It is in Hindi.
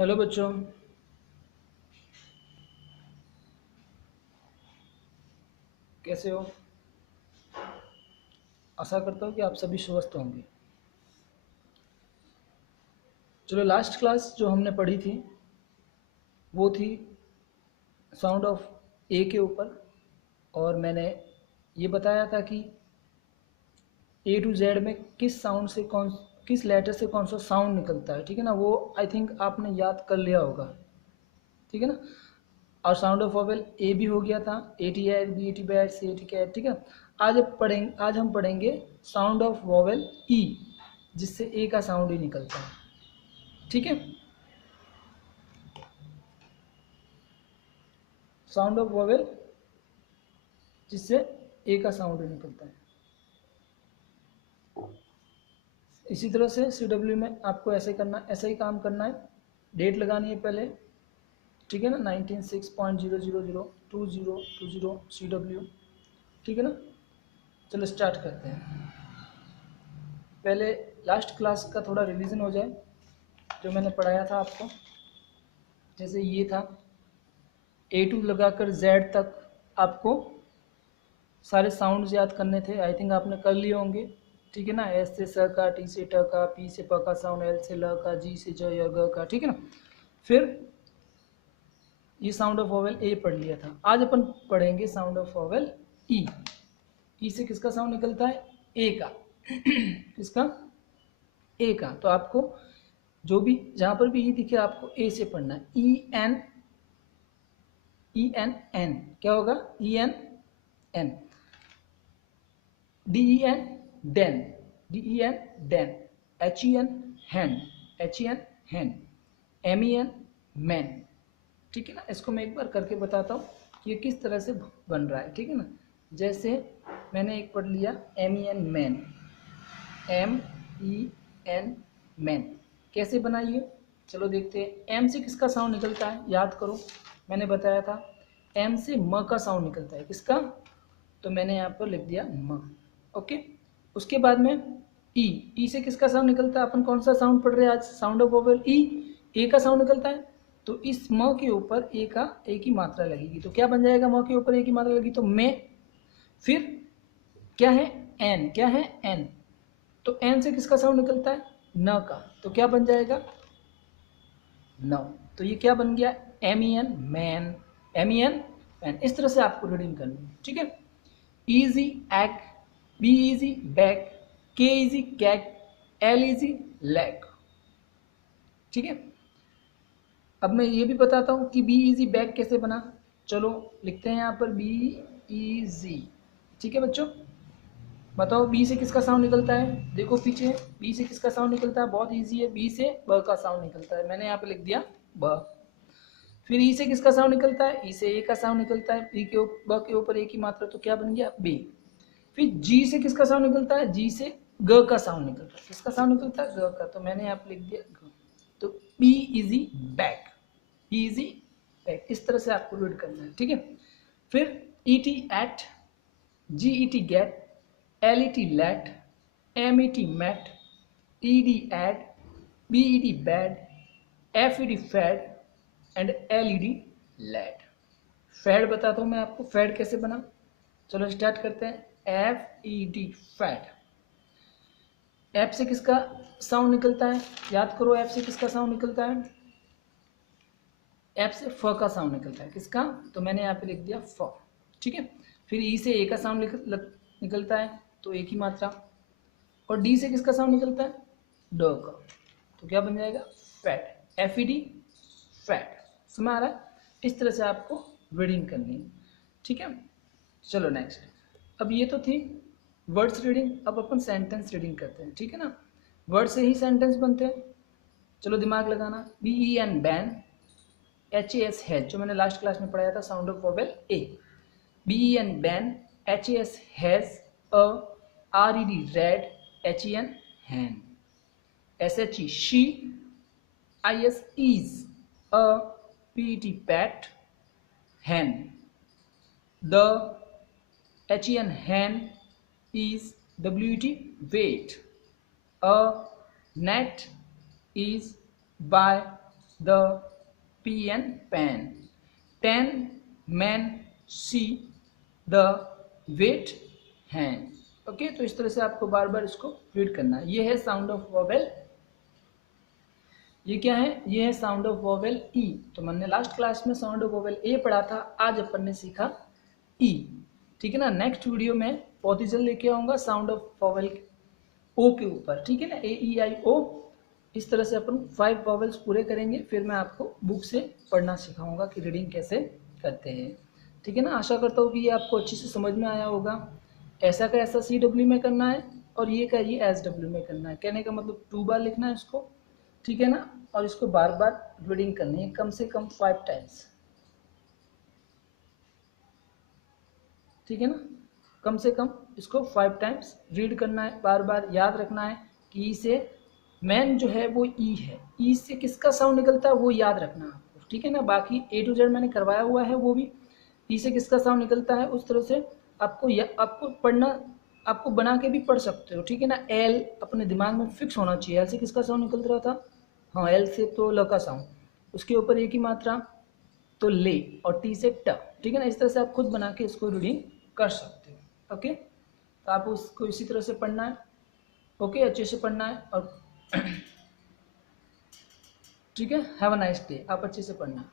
हेलो बच्चों। कैसे हो? आशा करता हूँ कि आप सभी स्वस्थ होंगे। चलो, लास्ट क्लास जो हमने पढ़ी थी वो थी साउंड ऑफ ए के ऊपर, और मैंने ये बताया था कि ए टू जेड में किस लेटर से कौन सा साउंड निकलता है। ठीक है ना? वो आई थिंक आपने याद कर लिया होगा। ठीक है ना? और साउंड ऑफ वॉवेल ए भी हो गया था, A T at, B T bat, C T cat. ठीक है। आज हम पढ़ेंगे साउंड ऑफ वॉवेल ई, जिससे ए का साउंड ही निकलता है। ठीक है। साउंड ऑफ वॉवेल जिससे ए का साउंड निकलता है। इसी तरह से सी डब्ल्यू में आपको ऐसा ही काम करना है। डेट लगानी है पहले। ठीक है ना? 1906.0002020 सी डब्ल्यू। ठीक है ना? चलो स्टार्ट करते हैं। पहले लास्ट क्लास का थोड़ा रिवीजन हो जाए जो मैंने पढ़ाया था आपको। जैसे ये था ए टू लगाकर जेड तक आपको सारे साउंड्स याद करने थे। आई थिंक आपने कर लिए होंगे। ठीक है ना? एस से स का, टी से ट का, पी से प का साउंड, एल से ल का, जी से ज य ग का। ठीक है ना? फिर ये साउंड ऑफ वॉवेल ए पढ़ लिया था। आज अपन पढ़ेंगे साउंड ऑफ वॉवेल ई। ई से किसका साउंड निकलता है? ए का। किसका? ए का। तो आपको जो भी जहां पर भी ई दिखे आपको ए से पढ़ना है। E N, E N N क्या होगा? E N N. D E N den, D E N den. H E N hand, H E N hand. M E N man. ठीक है ना? इसको मैं एक बार करके बताता हूँ कि ये किस तरह से बन रहा है। ठीक है ना? जैसे मैंने एक पढ़ लिया M E N man, M E N man. कैसे बनाइए? चलो देखते हैं। एम से किसका साउंड निकलता है? याद करो, मैंने बताया था एम से म का साउंड निकलता है। किसका? तो मैंने यहाँ पर लिख दिया म। ओके। उसके बाद में ई, ई से किसका साउंड निकलता है? अपन कौन सा साउंड पढ़ रहे हैं आज? साउंड ऑफ वोवेल ई। ए का साउंड निकलता है। तो इस म के ऊपर ए की मात्रा लगेगी। तो क्या बन जाएगा? म के ऊपर ए की मात्रा लगी तो मे। फिर क्या है? एन। क्या है? एन। तो एन से किसका साउंड निकलता है? न का। तो क्या बन जाएगा? न। तो ये क्या बन गया? M E N man, M E N man. इस तरह से आपको रीडिंग करनी है। ठीक है। E G egg, B E G beg, K E G keg, L E G leg. ठीक है। अब मैं ये भी बताता हूँ कि बी इजी बैग कैसे बना। चलो लिखते हैं यहाँ पर बी इजी। ठीक है बच्चों, बताओ बी से किसका साउंड निकलता है? देखो पीछे, बी से किसका साउंड निकलता है? बहुत इजी है, बी से ब का साउंड निकलता है। मैंने यहाँ पे लिख दिया ब। फिर ई से किसका साउंड निकलता है? ई से ए का साउंड निकलता है। बी के ब के ऊपर ए की मात्रा, तो क्या बन गया? बी। फिर जी से किसका साउंड निकलता है? जी से ग का साउंड निकलता है। किसका साउंड निकलता है? ग का। तो मैंने यहाँ पे लिख दिया ग। तो be easy back, be easy back. इस तरह से आपको रीड करना है। ठीक है। फिर E T at, G E T get, L E T let, M E T mat, E D ed, B E D bad, F E D fad and L E D let. Fad बताता हूँ मैं आपको, फैड कैसे बना। चलो स्टार्ट करते हैं। F E D fad. F से किसका साउंड निकलता है? याद करो, एफ से किसका साउंड निकलता है? एफ से फ का साउंड निकलता है। किसका? तो मैंने यहाँ पे लिख दिया फ। ठीक है। फिर ई से ए का साउंड निकलता है, तो ए की मात्रा। और डी से किसका साउंड निकलता है? ड का। तो क्या बन जाएगा? Fat, F E D fat. समझ आ रहा है? इस तरह से आपको रीडिंग करनी है। ठीक है। चलो नेक्स्ट। अब ये तो थी वर्ड्स रीडिंग। अब अपन सेंटेंस रीडिंग करते हैं। ठीक है ना? वर्ड से ही सेंटेंस बनते हैं। चलो दिमाग लगाना। B E N ban, H A S has, जो मैंने लास्ट क्लास में पढ़ाया था sound of vowel A. B E N ban, H A S has, uh, R E D red, H E N hen, S H E she, I S is, uh, P E T pat, hen. The, H E N hen, is wet, weight. A net is by the PN pen, 10 man see the wait hand. Okay, तो इस तरह से आपको बार बार इसको रीड करना है। ये है साउंड ऑफ वोवेल, ये क्या है, ये है साउंड ऑफ वोवेल ई। तो मैंने लास्ट क्लास में साउंड ऑफ वोवेल ए पढ़ा था, आज अपन ने सीखा ई। ठीक है ना, नेक्स्ट वीडियो में बहुत ही जल्द लेके आऊंगा साउंड ऑफ वोवेल ओ के ऊपर। ठीक है ना, ए ई आई ओ। इस तरह से अपन 5 वोवेल्स पूरे करेंगे, फिर मैं आपको बुक से पढ़ना सिखाऊंगा कि रीडिंग कैसे करते हैं। ठीक है ना, आशा करता हूँ कि ये आपको अच्छे से समझ में आया होगा। ऐसा का ऐसा CW में करना है और ये का ये SW में करना है। कहने का मतलब 2 बार लिखना है इसको। ठीक है ना, और इसको बार बार रीडिंग करनी है, कम से कम 5 टाइम्स। ठीक है ना, कम से कम इसको 5 टाइम्स रीड करना है, बार बार याद रखना है कि ई से मैन जो है वो ई है, ई से किसका साउंड निकलता है वो याद रखना है आपको। ठीक है ना, बाकी A to Z मैंने करवाया हुआ है, वो भी ई से किसका साउंड निकलता है उस तरह से आपको पढ़ना, आपको बना के भी पढ़ सकते हो। ठीक है ना, एल अपने दिमाग में फिक्स होना चाहिए। एल से किसका साउंड निकल रहा था, हाँ एल से तो ल का साउंड, उसके ऊपर एक ही मात्रा तो ले, और टी से ट। ठीक है ना, इस तरह से आप खुद बना के इसको रीडिंग कर सकते हो। ओके, तो आप उसको इसी तरह से पढ़ना है। ओके, अच्छे से पढ़ना है और ठीक है, हैव अ नाइस डे। आप अच्छे से पढ़ना।